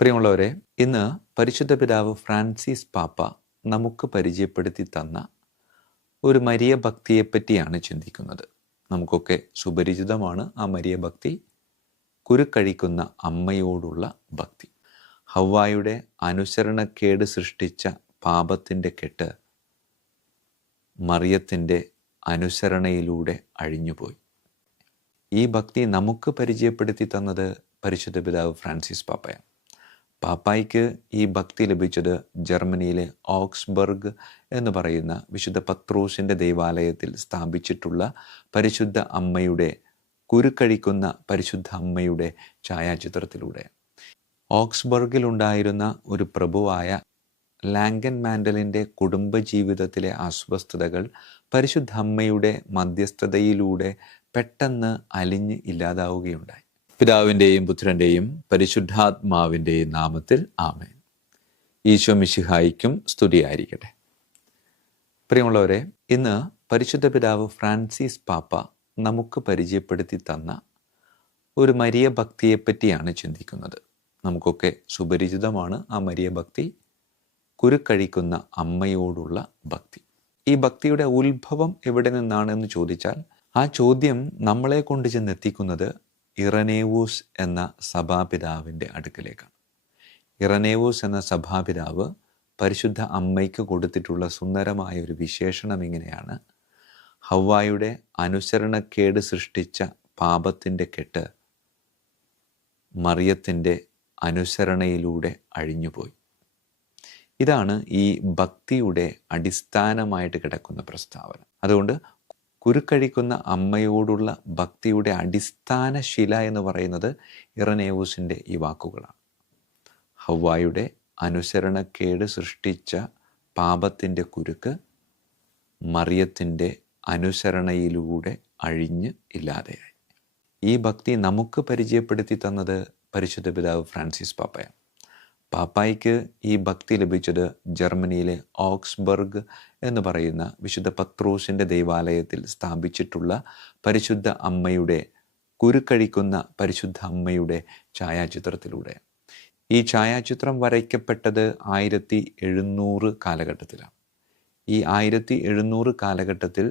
പ്രിയമുള്ളവരെ, ഇന്ന് പരിശുദ്ധ പിതാവ് ഫ്രാൻസിസ് പാപ്പ നമുക്ക് പരിചയപ്പെടുത്തി തന്ന ഒരു മരിയ ഭക്തിയെപ്പറ്റിയാണ് ചിന്തിക്കുന്നത്. നമുക്കൊക്കെ സുപരിചിതമാണ് ആ മരിയ ഭക്തി, കുരുക്കഴിക്കുന്ന അമ്മയോടുള്ള ഭക്തി. ഹവ്വായുടെ അനുസരണക്കേട് സൃഷ്ടിച്ച പാപത്തിൻ്റെ കെട്ട് മറിയത്തിൻ്റെ അനുസരണയിലൂടെ അഴിഞ്ഞുപോയി. ഈ ഭക്തി നമുക്ക് പരിചയപ്പെടുത്തി തന്നത് പരിശുദ്ധ പിതാവ് ഫ്രാൻസിസ് പാപ്പയാണ്. പാപ്പായ്ക്ക് ഈ ഭക്തി ലഭിച്ചത് ജർമ്മനിയിലെ ഓക്സ്ബർഗ് എന്ന് പറയുന്ന വിശുദ്ധ പത്രോസിൻ്റെ ദൈവാലയത്തിൽ സ്ഥാപിച്ചിട്ടുള്ള പരിശുദ്ധ അമ്മയുടെ, കുരുക്കഴിക്കുന്ന പരിശുദ്ധ അമ്മയുടെ ഛായാചിത്രത്തിലൂടെ. ഓക്സ്ബർഗിലുണ്ടായിരുന്ന ഒരു പ്രഭുവായ ലാംഗൻ മാൻഡലിൻ്റെ കുടുംബജീവിതത്തിലെ അസ്വസ്ഥതകൾ പരിശുദ്ധ അമ്മയുടെ മധ്യസ്ഥതയിലൂടെ പെട്ടെന്ന് അലിഞ്ഞ് ഇല്ലാതാവുകയുണ്ടായി. പിതാവിൻ്റെയും പുത്രൻ്റെയും പരിശുദ്ധാത്മാവിൻ്റെയും നാമത്തിൽ ആമേൻ. ഈശോ മിശിഹായിക്കും സ്തുതിയായിരിക്കട്ടെ. പ്രിയമുള്ളവരെ, ഇന്ന് പരിശുദ്ധ പിതാവ് ഫ്രാൻസിസ് പാപ്പ നമുക്ക് പരിചയപ്പെടുത്തി തന്ന ഒരു മരിയ ഭക്തിയെപ്പറ്റിയാണ് ചിന്തിക്കുന്നത്. നമുക്കൊക്കെ സുപരിചിതമാണ് ആ മരിയ ഭക്തി, കുരുക്കഴിക്കുന്ന അമ്മയോടുള്ള ഭക്തി. ഈ ഭക്തിയുടെ ഉത്ഭവം എവിടെ നിന്നാണെന്ന് ചോദിച്ചാൽ, ആ ചോദ്യം നമ്മളെ കൊണ്ട് ചെന്നെത്തിക്കുന്നത് ഇറനേവൂസ് എന്ന സഭാപിതാവിൻ്റെ അടുക്കലേക്കാണ്. ഇറനേവൂസ് എന്ന സഭാപിതാവ് പരിശുദ്ധ അമ്മയ്ക്ക് കൊടുത്തിട്ടുള്ള സുന്ദരമായ ഒരു വിശേഷണം ഇങ്ങനെയാണ്: ഹവ്വായുടെ അനുസരണക്കേട് സൃഷ്ടിച്ച പാപത്തിൻ്റെ കെട്ട് മറിയത്തിൻ്റെ അനുസരണയിലൂടെ അഴിഞ്ഞുപോയി. ഇതാണ് ഈ ഭക്തിയുടെ അടിസ്ഥാനമായിട്ട് കിടക്കുന്ന പ്രസ്താവന. അതുകൊണ്ട് കുരുക്കഴിക്കുന്ന അമ്മയോടുള്ള ഭക്തിയുടെ അടിസ്ഥാന ശില എന്ന് പറയുന്നത് ഇറനേവൂസിൻ്റെ ഈ വാക്കുകളാണ്. ഹവ്വായുടെ അനുസരണക്കേട് സൃഷ്ടിച്ച പാപത്തിൻ്റെ കുരുക്ക് മറിയത്തിൻ്റെ അനുസരണയിലൂടെ അഴിഞ്ഞ് ഇല്ലാതെയായി. ഈ ഭക്തി നമുക്ക് പരിചയപ്പെടുത്തി തന്നത് പരിശുദ്ധ പിതാവ് ഫ്രാൻസിസ് പാപ്പയാണ്. പാപ്പായ്ക്ക് ഈ ഭക്തി ലഭിച്ചത് ജർമ്മനിയിലെ ഓക്സ്ബർഗ് എന്ന് പറയുന്ന വിശുദ്ധ പത്രോസിൻ്റെ ദൈവാലയത്തിൽ സ്ഥാപിച്ചിട്ടുള്ള പരിശുദ്ധ അമ്മയുടെ, കുരുക്കഴിക്കുന്ന പരിശുദ്ധ അമ്മയുടെ ഛായാചിത്രത്തിലൂടെ. ഈ ഛായാചിത്രം വരയ്ക്കപ്പെട്ടത് 1700 കാലഘട്ടത്തിലാണ്. ഈ 1700 കാലഘട്ടത്തിൽ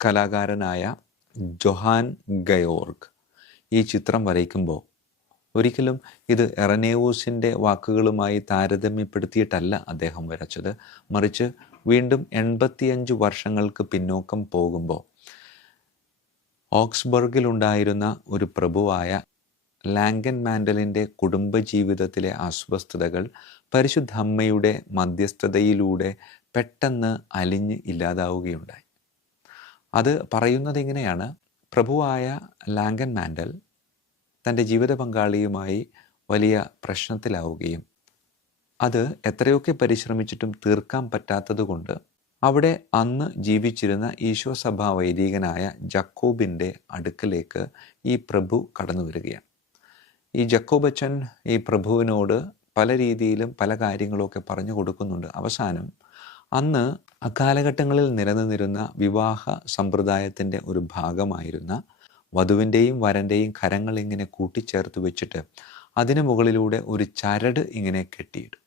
കലാകാരനായ ജൊഹാൻ ഗയോർഗ് ഈ ചിത്രം വരയ്ക്കുമ്പോൾ ഒരിക്കലും ഇത് ഇറനേവൂസിൻ്റെ വാക്കുകളുമായി താരതമ്യപ്പെടുത്തിയിട്ടല്ല അദ്ദേഹം വരച്ചത്. മറിച്ച് വീണ്ടും 85 വർഷങ്ങൾക്ക് പിന്നോക്കം പോകുമ്പോൾ ഓക്സ്ബർഗിലുണ്ടായിരുന്ന ഒരു പ്രഭുവായ ലാംഗൻ മാൻഡലിൻ്റെ കുടുംബജീവിതത്തിലെ അസ്വസ്ഥതകൾ പരിശുദ്ധ അമ്മയുടെ മധ്യസ്ഥതയിലൂടെ പെട്ടെന്ന് അലിഞ്ഞ് ഇല്ലാതാവുകയുണ്ടായി. അത് പറയുന്നത് ഇങ്ങനെയാണ്: പ്രഭുവായ ലാംഗൻ മാൻഡൽ തൻ്റെ ജീവിത പങ്കാളിയുമായി വലിയ പ്രശ്നത്തിലാവുകയും അത് എത്രയൊക്കെ പരിശ്രമിച്ചിട്ടും തീർക്കാൻ പറ്റാത്തതുകൊണ്ട് അവിടെ അന്ന് ജീവിച്ചിരുന്ന ഈശോ സഭാ വൈദികനായ ജക്കോബിൻ്റെ അടുക്കലേക്ക് ഈ പ്രഭു കടന്നു വരികയാണ്. ഈ ജക്കോബച്ചൻ ഈ പ്രഭുവിനോട് പല രീതിയിലും പല കാര്യങ്ങളൊക്കെ പറഞ്ഞു കൊടുക്കുന്നുണ്ട്. അവസാനം അന്ന് അക്കാലഘട്ടങ്ങളിൽ നിലനിന്നിരുന്ന വിവാഹ സമ്പ്രദായത്തിൻ്റെ ഒരു ഭാഗമായിരുന്ന വധുവിൻ്റെയും വരൻ്റെയും കരങ്ങൾ ഇങ്ങനെ കൂട്ടിച്ചേർത്ത് വെച്ചിട്ട് അതിന് മുകളിലൂടെ ഒരു ചരട് ഇങ്ങനെ കെട്ടിയിടും.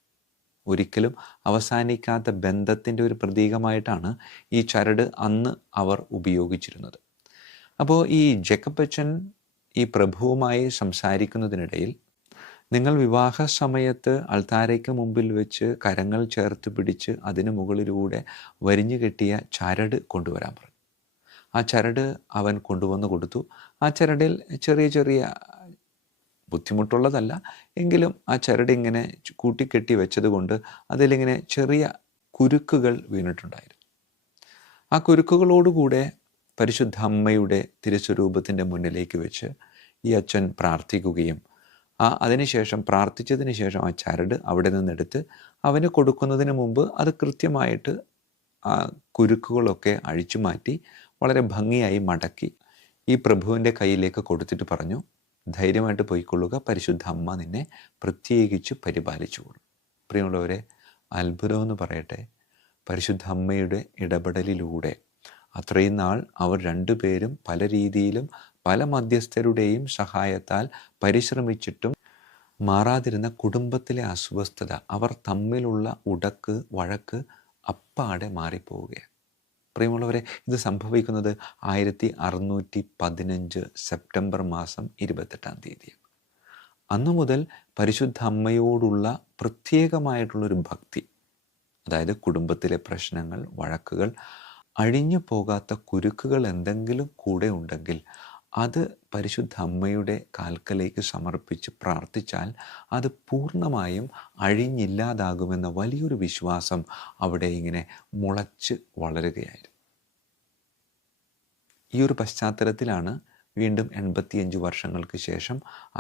ഒരിക്കലും അവസാനിക്കാത്ത ബന്ധത്തിൻ്റെ ഒരു പ്രതീകമായിട്ടാണ് ഈ ചരട് അന്ന് അവർ ഉപയോഗിച്ചിരുന്നത്. അപ്പോൾ ഈ ജക്കപ്പച്ചൻ ഈ പ്രഭുവുമായി സംസാരിക്കുന്നതിനിടയിൽ, നിങ്ങൾ വിവാഹ സമയത്ത് അൾത്താരയ്ക്ക് മുമ്പിൽ വെച്ച് കരങ്ങൾ ചേർത്ത് പിടിച്ച് അതിന് മുകളിലൂടെ വരിഞ്ഞു കെട്ടിയ ചരട് കൊണ്ടുവരാൻ പറഞ്ഞു. ആ ചരട് അവൻ കൊണ്ടുവന്ന് കൊടുത്തു. ആ ചരടിൽ ചെറിയ ചെറിയ, ബുദ്ധിമുട്ടുള്ളതല്ല എങ്കിലും ആ ചരട് ഇങ്ങനെ കൂട്ടിക്കെട്ടി വെച്ചത് കൊണ്ട് അതിലിങ്ങനെ ചെറിയ കുരുക്കുകൾ വീണിട്ടുണ്ടായിരുന്നു. ആ കുരുക്കുകളോടുകൂടെ പരിശുദ്ധ അമ്മയുടെ തിരുസ്വരൂപത്തിൻ്റെ മുന്നിലേക്ക് വെച്ച് ഈ അച്ഛൻ പ്രാർത്ഥിക്കുകയും അതിനുശേഷം പ്രാർത്ഥിച്ചതിന് ശേഷം ആ ചരട് അവിടെ നിന്നെടുത്ത് അവന് കൊടുക്കുന്നതിന് മുമ്പ് അത് കൃത്യമായിട്ട് ആ കുരുക്കുകളൊക്കെ അഴിച്ചു മാറ്റി വളരെ ഭംഗിയായി മടക്കി ഈ പ്രഭുവിൻ്റെ കയ്യിലേക്ക് കൊടുത്തിട്ട് പറഞ്ഞു: ധൈര്യമായിട്ട് പോയിക്കൊള്ളുക, പരിശുദ്ധ അമ്മ നിന്നെ പ്രത്യേകിച്ച് പരിപാലിച്ചുകൊള്ളും. പ്രിയമുള്ളവരെ, അത്ഭുതമെന്ന് പറയട്ടെ, പരിശുദ്ധ അമ്മയുടെ ഇടപെടലിലൂടെ അത്രയും നാൾ അവർ രണ്ടുപേരും പല രീതിയിലും പല മധ്യസ്ഥരുടെയും സഹായത്താൽ പരിശ്രമിച്ചിട്ടും മാറാതിരുന്ന കുടുംബത്തിലെ അസ്വസ്ഥത, അവർ തമ്മിലുള്ള വഴക്ക് അപ്പാടെ മാറിപ്പോവുകയാണ്. പ്രിയമുള്ളവരെ, ഇത് സംഭവിക്കുന്നത് 1615 സെപ്റ്റംബർ മാസം 28 അന്നു മുതൽ പരിശുദ്ധ അമ്മയോടുള്ള പ്രത്യേകമായിട്ടുള്ളൊരു ഭക്തി, അതായത് കുടുംബത്തിലെ പ്രശ്നങ്ങൾ, വഴക്കുകൾ, അഴിഞ്ഞു പോകാത്ത കുരുക്കുകൾ എന്തെങ്കിലും കൂടെ ഉണ്ടെങ്കിൽ അത് പരിശുദ്ധ അമ്മയുടെ കാൽക്കലേക്ക് സമർപ്പിച്ച് പ്രാർത്ഥിച്ചാൽ അത് പൂർണ്ണമായും അഴിഞ്ഞില്ലാതാകുമെന്ന വലിയൊരു വിശ്വാസം അവിടെ ഇങ്ങനെ മുളച്ച് വളരുകയായിരുന്നു. ഈ ഒരു പശ്ചാത്തലത്തിലാണ് വീണ്ടും 85 വർഷങ്ങൾക്ക് ശേഷം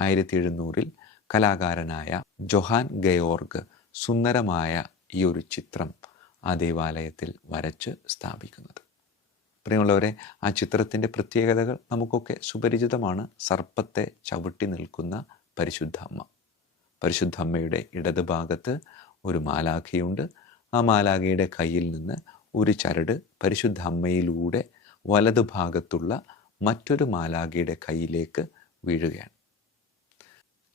1700 കലാകാരനായ ജൊഹാൻ ഗയോർഗ് സുന്ദരമായ ഈ ഒരു ചിത്രം ആ ദേവാലയത്തിൽ വരച്ച് സ്ഥാപിക്കുന്നത്. പ്രിയമുള്ളവരെ, ആ ചിത്രത്തിൻ്റെ പ്രത്യേകതകൾ നമുക്കൊക്കെ സുപരിചിതമാണ്. സർപ്പത്തെ ചവിട്ടി നിൽക്കുന്ന പരിശുദ്ധ അമ്മ. പരിശുദ്ധ അമ്മയുടെ ഇടതുഭാഗത്ത് ഒരു മാലാഖയുണ്ട്. ആ മാലാഖയുടെ കയ്യിൽ നിന്ന് ഒരു ചരട് പരിശുദ്ധ അമ്മയിലൂടെ വലതുഭാഗത്തുള്ള മറ്റൊരു മാലാഖയുടെ കയ്യിലേക്ക് വീഴുകയാണ്.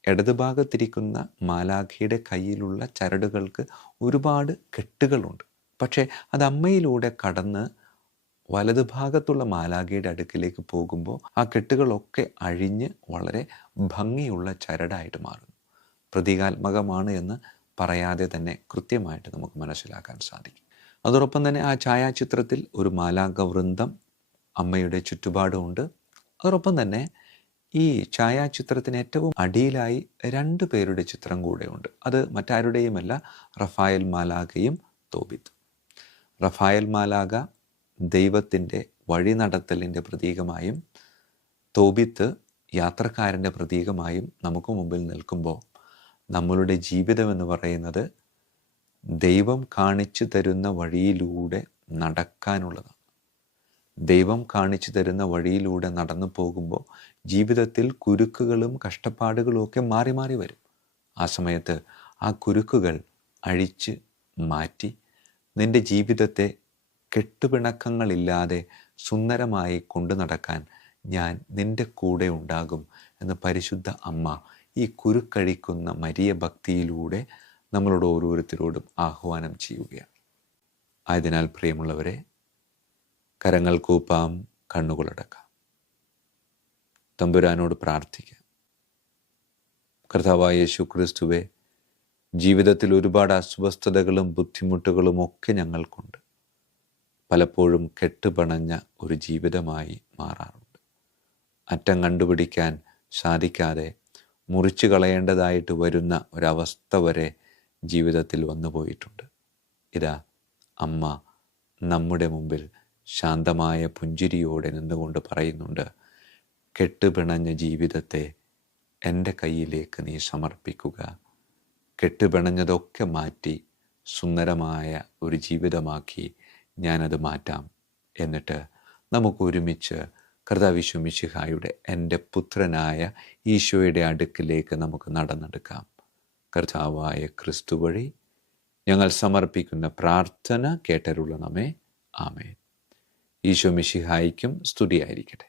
ഇടതുഭാഗത്തിരിക്കുന്ന മാലാഖയുടെ കയ്യിലുള്ള ചരടുകൾക്ക് ഒരുപാട് കെട്ടുകളുണ്ട്. പക്ഷേ അത് അമ്മയിലൂടെ കടന്ന് വലതുഭാഗത്തുള്ള മാലാഖയുടെ അടുക്കിലേക്ക് പോകുമ്പോൾ ആ കെട്ടുകളൊക്കെ അഴിഞ്ഞ് വളരെ ഭംഗിയുള്ള ചരടായിട്ട് മാറുന്നു. പ്രതീകാത്മകമാണ് എന്ന് പറയാതെ തന്നെ കൃത്യമായിട്ട് നമുക്ക് മനസ്സിലാക്കാൻ സാധിക്കും. അതോടൊപ്പം തന്നെ ആ ഛായാചിത്രത്തിൽ ഒരു മാലാഖ വൃന്ദം അമ്മയുടെ ചുറ്റുപാടുമുണ്ട്. അതോടൊപ്പം തന്നെ ഈ ഛായാചിത്രത്തിന് ഏറ്റവും അടിയിലായി 2 പേരുടെ ചിത്രം കൂടെയുണ്ട്. അത് മറ്റാരുടെയുമല്ല, റഫായൽ മാലാഖയും തോബിത്ത്. റഫായൽ മാലാഖ ദൈവത്തിൻ്റെ വഴി നടത്തലിൻ്റെ പ്രതീകമായും തോബിത്ത് യാത്രക്കാരൻ്റെ പ്രതീകമായും നമുക്ക് മുമ്പിൽ നിൽക്കുമ്പോൾ നമ്മളുടെ ജീവിതം എന്ന് പറയുന്നത് ദൈവം കാണിച്ചു തരുന്ന വഴിയിലൂടെ നടക്കാനുള്ളതാണ്. ദൈവം കാണിച്ചു തരുന്ന വഴിയിലൂടെ നടന്നു പോകുമ്പോൾ ജീവിതത്തിൽ കുരുക്കുകളും കഷ്ടപ്പാടുകളും ഒക്കെ മാറി മാറി വരും. ആ സമയത്ത് ആ കുരുക്കുകൾ അഴിച്ച് മാറ്റി നിൻ്റെ ജീവിതത്തെ കെട്ടുപിണക്കങ്ങളില്ലാതെ സുന്ദരമായി കൊണ്ടു നടക്കാൻ ഞാൻ നിൻ്റെ കൂടെ ഉണ്ടാകും എന്ന് പരിശുദ്ധ അമ്മ ഈ കുരുക്കഴിക്കുന്ന മരിയ ഭക്തിയിലൂടെ നമ്മളോട് ഓരോരുത്തരോടും ആഹ്വാനം ചെയ്യുകയാണ്. ആയതിനാൽ പ്രിയമുള്ളവരെ, കരങ്ങൾ കൂപ്പാം, കണ്ണുകളടക്കാം, തമ്പുരാനോട് പ്രാർത്ഥിക്കാം. കർത്താവായ യേശു ക്രിസ്തുവേ, ജീവിതത്തിൽ ഒരുപാട് അസ്വസ്ഥതകളും ബുദ്ധിമുട്ടുകളും ഒക്കെ ഞങ്ങൾക്കുണ്ട്. പലപ്പോഴും കെട്ടുപണഞ്ഞ ഒരു ജീവിതമായി മാറാറുണ്ട്. അറ്റം കണ്ടുപിടിക്കാൻ സാധിക്കാതെ മുറിച്ചു കളയേണ്ടതായിട്ട് വരുന്ന ഒരവസ്ഥ വരെ ജീവിതത്തിൽ വന്നു പോയിട്ടുണ്ട്. ഇതാ അമ്മ നമ്മുടെ മുമ്പിൽ ശാന്തമായ പുഞ്ചിരിയോടെ നിന്നുകൊണ്ട് പറയുന്നുണ്ട്, കെട്ടുപിണഞ്ഞ ജീവിതത്തെ എൻ്റെ കയ്യിലേക്ക് നീ സമർപ്പിക്കുക. കെട്ടുപിണഞ്ഞതൊക്കെ മാറ്റി സുന്ദരമായ ഒരു ജീവിതമാക്കി ഞാനത് മാറ്റാം. എന്നിട്ട് നമുക്ക് ഒരുമിച്ച് കർത്താവ് മിശിഹായുടെ എൻ്റെ പുത്രനായ ഈശോയുടെ അടുക്കിലേക്ക് നമുക്ക് നടന്നെടുക്കാം. കർത്താവായ ക്രിസ്തു വഴി ഞങ്ങൾ സമർപ്പിക്കുന്ന പ്രാർത്ഥന കേട്ടരുളണമേ. ആമേൻ. ഈശോ മിശിഹായ്ക്കും സ്തുതിയായിരിക്കട്ടെ.